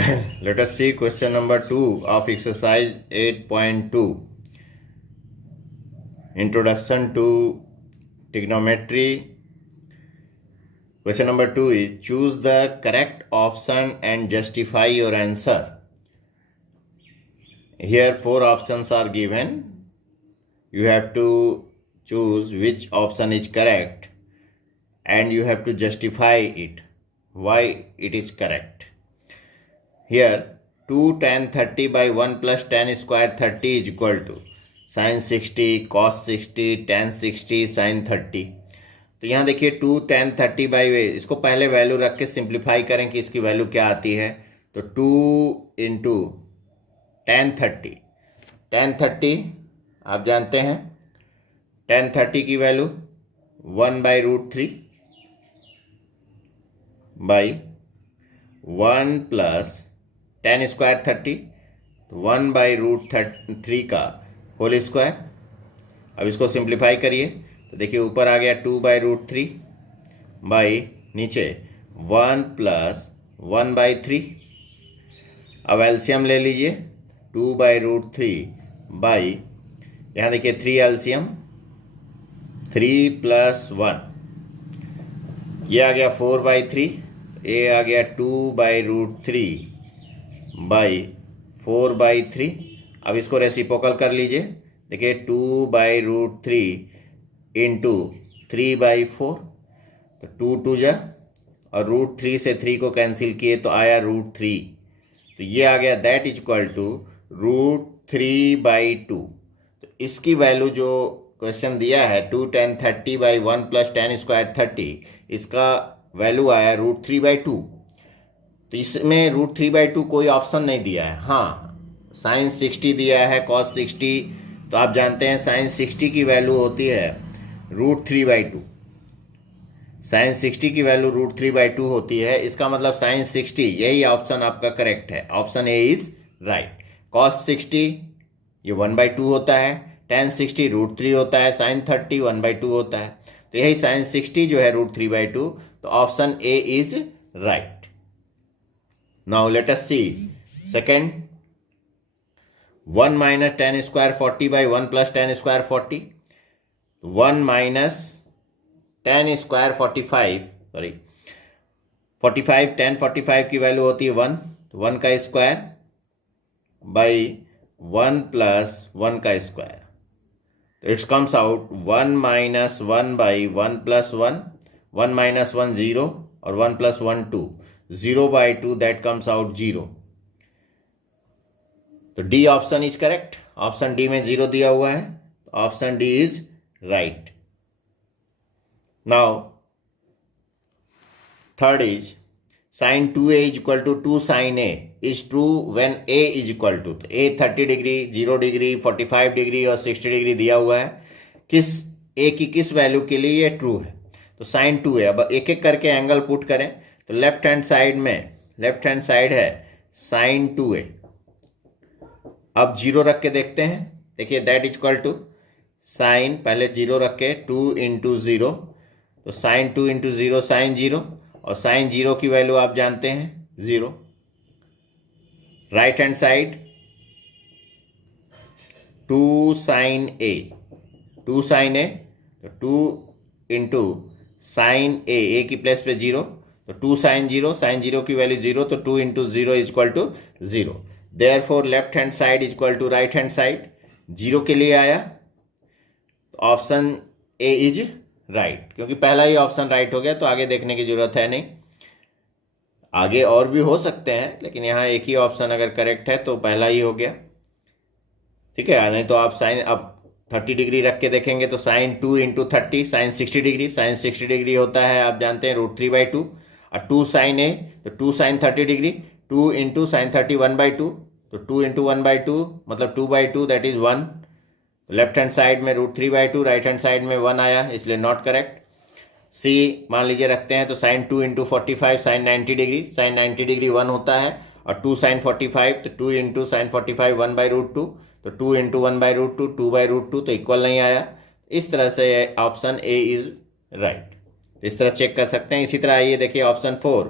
Let us see question number 2 of exercise 8.2. Introduction to trigonometry. Question number 2 is choose the correct option and justify your answer. Here 4 options are given. You have to choose which option is correct and you have to justify it, why it is correct. Here 2 tan 30 by 1 plus tan square 30 is equal to sin 60, cos 60, tan 60, sin 30. तो यहाँ देखिए 2 tan 30 by इसको पहले value रख के simplify करें कि इसकी वैल्यू क्या आती है। तो 2 इंटू tan 30 आप जानते हैं tan 30 की value 1/√3 by 1 plus tan square 30 तो 1/√3 का होल स्क्वायर। अब इसको सिंप्लीफाई करिए तो देखिए ऊपर आ गया 2/√3 बाई नीचे 1 प्लस 1/3। अब एलसीएम ले लीजिए 2/√3 बाई यहाँ देखिए 3 एलसीएम 3 प्लस 1 ये आ गया 4/3, ये आ गया 2/√3 बाई 4/3। अब इसको रेसिप्रोकल कर लीजिए, देखिए 2/√3 इंटू 3/4 तो 2 2 जा और √3 से 3 को कैंसिल किए तो आया √3। तो ये आ गया दैट इज इक्वल टू √3/2। तो इसकी वैल्यू जो क्वेश्चन दिया है 2 tan 30 by 1 plus tan square 30, इसका वैल्यू आया √3/2। तो इसमें √3/2 कोई ऑप्शन नहीं दिया है। हाँ sin 60 दिया है, cos 60, तो आप जानते हैं sin 60 की वैल्यू होती है √3/2। sin 60 की वैल्यू √3/2 होती है, इसका मतलब sin 60 यही ऑप्शन आपका करेक्ट है, option A is right. cos 60 ये 1/2 होता है, tan 60 √3 होता है, sin 30 1/2 होता है, तो यही sin 60 जो है √3/2, तो option A is right. Now let us see second 1 minus tan square 40 by 1 plus tan square 40। 1 minus tan square 45 tan 45 की वैल्यू होती है 1, तो 1 का स्क्वायर बाई 1 प्लस 1 का स्क्वायर, तो it's comes out 1 minus 1 by 1 plus 1, 1 minus 1 0 और 1 plus 1 2, 0/2 that comes out 0। तो D option is correct, option D में 0 दिया हुआ है, तो option D is right. Now third is sin 2a is equal to 2 sin a is true when a is equal to, तो a 30 degree 0 degree 45 degree और 60 degree दिया हुआ है, किस a की किस वैल्यू के लिए ये ट्रू है। तो sin 2a, अब एक एक करके एंगल पुट करें तो लेफ्ट हैंड साइड है sin 2a। अब 0 रख के देखते हैं, देखिए that is equal to sine, पहले 0 रख के 2 इंटू 0, तो साइन 2 इंटू 0 साइन 0, और साइन 0 की वैल्यू आप जानते हैं 0। Right hand side 2 sine a, तो 2 इंटू साइन a की प्लेस पे 0, तो 2 साइन 0 की वैल्यू 0, तो 2 into 0 is equal to 0। Therefore left hand side is equal to right hand side, 0 के लिए आया, तो ऑप्शन ए इज राइट, क्योंकि पहला ही ऑप्शन राइट हो गया तो आगे देखने की जरूरत है नहीं, आगे और भी हो सकते हैं लेकिन यहाँ एक ही ऑप्शन अगर करेक्ट है तो पहला ही हो गया, ठीक है। नहीं तो आप साइन अब 30 डिग्री रख के देखेंगे तो sine 2 into 30 sine 60 degree, sine 60 degree होता है आप जानते हैं √3/2, और 2 साइन ए तो 2 साइन 30 डिग्री, 2 इंटू साइन 30 1/2, तो 2 इंटू 1/2 मतलब 2/2 that is 1। Left hand side में √3/2, राइट हैंड साइड में 1 आया, इसलिए नॉट करेक्ट। सी मान लीजिए रखते हैं तो sine 2 into 45 sine 90 degree, sine 90 degree 1 होता है, और 2 साइन 45 तो 2 इंटू साइन 45 1/√2, तो 2 इंटू 1/√2 2/√2, तो इक्वल नहीं आया। इस तरह से ऑप्शन ए इज राइट, इस तरह चेक कर सकते हैं। इसी तरह आइए देखिए option 4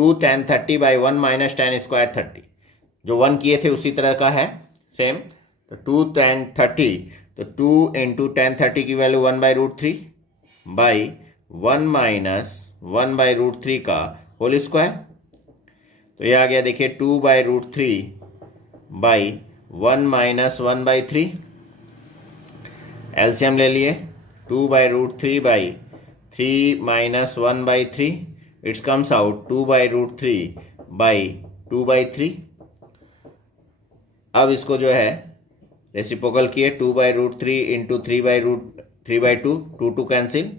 2 tan 30 by 1 minus tan square 30, जो 1 किए थे उसी तरह का है सेम। तो 2 tan 30, तो 2 इंटू tan 30 की वैल्यू 1/√3 बाई 1 माइनस 1/√3 का होल स्क्वायर। तो ये आ गया देखिए 2/√3 बाई 1 माइनस 1/3। एलसीएम ले लिए, 2/√3 by 3 minus 1/3, it's comes out 2/√3 by 2/3। अब इसको जो है रेसिप्रोकल किए, 2/√3 इंटू 3/2, 2 कैंसिल,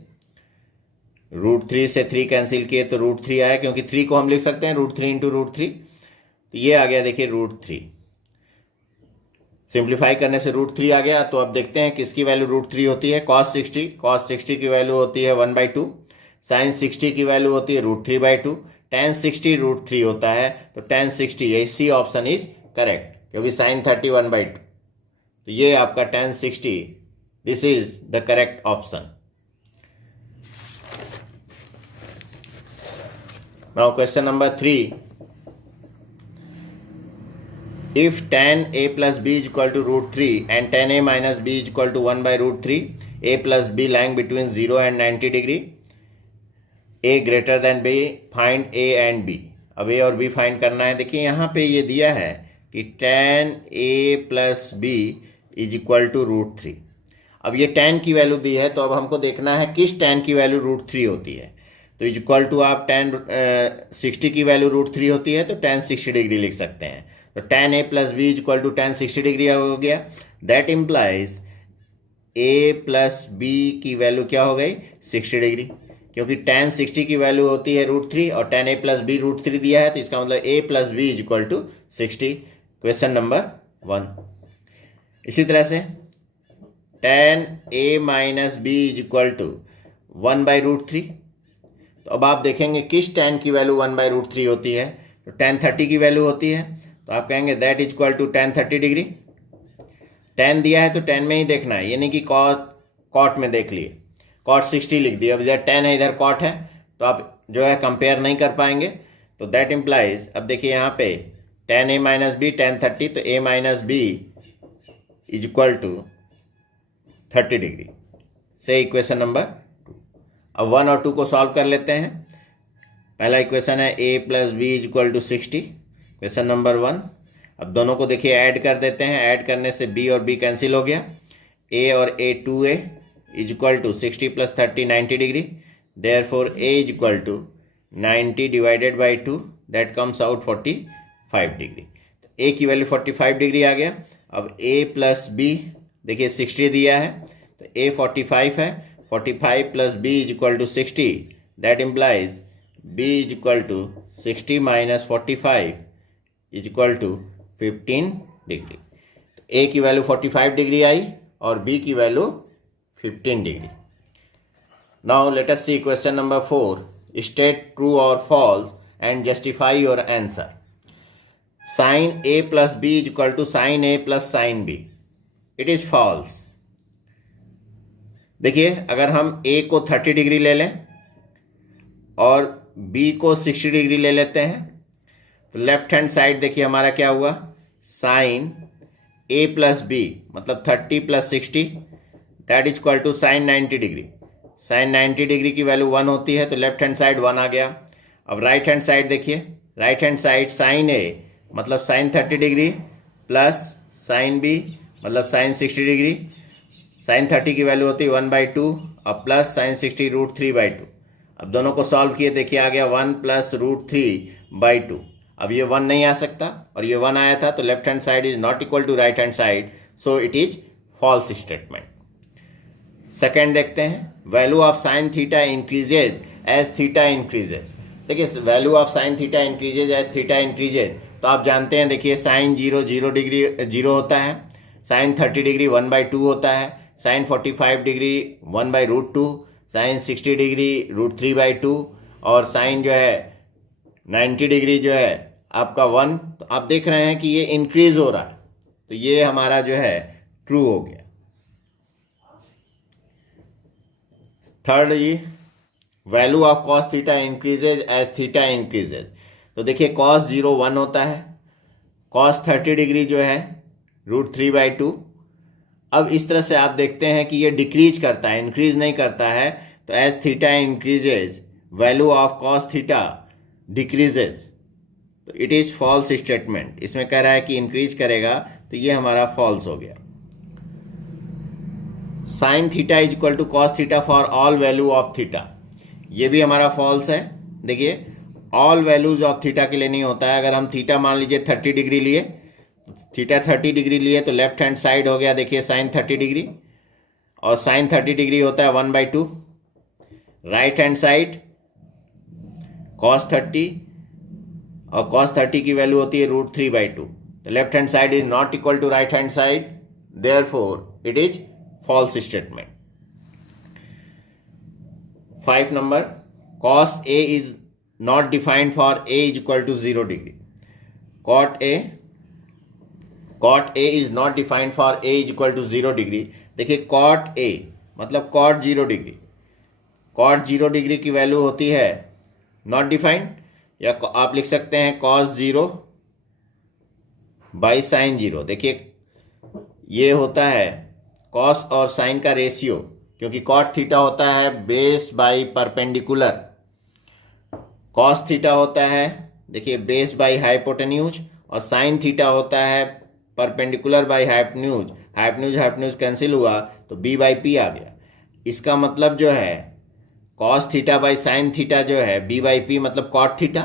√3 से 3 कैंसिल किए तो √3 आया, क्योंकि 3 को हम लिख सकते हैं √3 इंटू √3, तो ये आ गया देखिए √3। सिंप्लीफाई करने से √3 आ गया। तो अब देखते हैं किसकी वैल्यू √3 होती है। cos 60 की वैल्यू होती है 1/2, sin 60 की वैल्यू होती है √3/2, tan 60 √3 होता है, तो tan 60 ये सी ऑप्शन इज करेक्ट, क्योंकि sin 30 1/2, तो ये आपका tan 60, this is the correct option. Now question number 3. If tan a plus b is equal to √3 and tan a minus b is equal to 1/√3, a plus b lying between 0 and 90 degree, a greater than b, find a and b। अब a और b find करना है। देखिए यहाँ पे ये दिया है कि tan a plus b is equal to √3। अब ये tan की वैल्यू दी है, तो अब हमको देखना है किस tan की वैल्यू √3 होती है। तो इज इक्वल टू आप tan 60 की वैल्यू √3 होती है तो tan 60 डिग्री लिख सकते हैं। तो tan a plus B is equal to tan 60 degree हो गया। That implies a plus B की वैल्यू क्या हो गई 60 डिग्री, क्योंकि tan 60 की वैल्यू होती है √3 और tan a प्लस बी √3 दिया है, तो इसका मतलब a plus B is equal to 60। Question number 1। इसी तरह से tan a minus B is equal to 1/√3। तो अब आप देखेंगे किस tan की वैल्यू 1/√3 होती है। तो tan 30 की वैल्यू होती है, तो आप कहेंगे that is equal to tan 30 degree. tan दिया है तो tan में ही देखना है, यानी कि cot में देख लिए, cot 60 लिख दिया। अब इधर tan है इधर cot है, तो आप जो है कंपेयर नहीं कर पाएंगे। तो दैट इम्प्लाइज, अब देखिए यहाँ पे tan a minus B tan 30, तो a minus B is equal to 30 degree से इक्वेशन नंबर 2। अब 1 और 2 को सॉल्व कर लेते हैं। पहला इक्वेशन है a plus B is equal to 60, question number 1। अब दोनों को देखिए ऐड कर देते हैं, ऐड करने से b और b कैंसिल हो गया। a और a 2a is equal to 60 plus 30 90 degree, therefore a is equal to 90 divided by 2, that comes out 45 degree. तो a की वैल्यू 45 डिग्री आ गया। अब a प्लस b देखिए 60 दिया है, तो a 45 है, 45 plus b is equal to 60, that implies b is equal to 60 minus 45 is equal to 15 degree. तो a की वैल्यू 45 डिग्री आई और b की value 15 degree. Now let us see question number 4। State true और false and justify your answer. Sine a plus B is equal to sine a plus sine b, it is false. देखिए अगर हम a को 30 degree ले लें और b को 60 degree ले लेते हैं, तो लेफ्ट हैंड साइड देखिए हमारा क्या हुआ, साइन a प्लस बी मतलब 30 plus 60, that is equal to sine 90 degree. Sine 90 degree की वैल्यू 1 होती है, तो लेफ्ट हैंड साइड 1 आ गया। अब राइट हैंड साइड देखिए, right hand side sine a मतलब sine 30 degree plus sine b मतलब साइन 60 डिग्री। साइन 30 की वैल्यू होती है 1/2 और प्लस साइन 60 √3/2। अब दोनों को सॉल्व किए, देखिए आ गया 1 प्लस √3/2। अब ये 1 नहीं आ सकता और ये 1 आया था, तो left hand side is not equal to right hand side, so it is false statement. Second देखते हैं, value of sine theta increases as theta increases. देखिए value of sine theta increases as theta increases, तो आप जानते हैं देखिए sign 0 degree 0 होता है, साइन 30 डिग्री 1/2 होता है, साइन 45 डिग्री 1/√2, साइन 60 डिग्री √3/2 और साइन जो है 90 डिग्री जो है आपका 1। तो आप देख रहे हैं कि ये इंक्रीज हो रहा है, तो ये हमारा जो है ट्रू हो गया। थर्ड, ये value of cos theta increases as theta increases. तो देखिए cos 0 1 होता है, cos 30 डिग्री जो है √3/2। अब इस तरह से आप देखते हैं कि ये डिक्रीज करता है, इंक्रीज नहीं करता है। तो as theta increases value of cos theta decreases, तो इट इज फॉल्स स्टेटमेंट। इसमें कह रहा है कि इंक्रीज करेगा, तो ये हमारा फॉल्स हो गया। Sine theta is equal to cos theta for all value of theta, ये भी हमारा फॉल्स है। देखिए ऑल वैल्यूज ऑफ थीटा के लिए नहीं होता है। अगर हम थीटा मान लीजिए 30 डिग्री लिए, थीटा 30 डिग्री लिए तो लेफ्ट हैंड साइड हो गया देखिए साइन 30 डिग्री, और साइन 30 डिग्री होता है 1/2। राइट हैंड साइड cos 30, और cos 30 की वैल्यू होती है √3/2। तो left hand side is not equal to right hand side, therefore it is false statement. 5 number, cos A is not defined for A is equal to 0 degree. cot A is not defined for A is equal to 0 degree. देखिए cot A मतलब cot 0 degree, cot 0 degree की value होती है not defined, या आप लिख सकते हैं cos 0 बाई साइन 0। देखिए ये होता है cos और साइन का रेशियो, क्योंकि cot थीटा होता है base by perpendicular, cos theta होता है देखिए बेस बाई हाइपोटेन्यूज, और साइन थीटा होता है perpendicular by hypotenuse. Hypotenuse cancel हुआ तो b/p आ गया। इसका मतलब जो है cos theta by sine theta जो है b/p मतलब cot थीटा।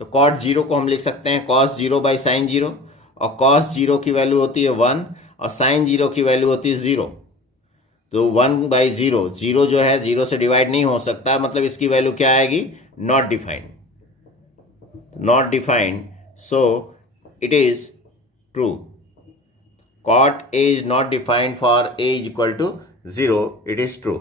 तो cot 0 को हम लिख सकते हैं cos 0 बाई साइन 0, और cos 0 की वैल्यू होती है 1 और साइन 0 की वैल्यू होती है 0। तो 1/0, 0 जो है 0 से डिवाइड नहीं हो सकता, मतलब इसकी वैल्यू क्या आएगी, not defined, not defined, so it is true. cot A is not defined for A is equal to 0, it is true.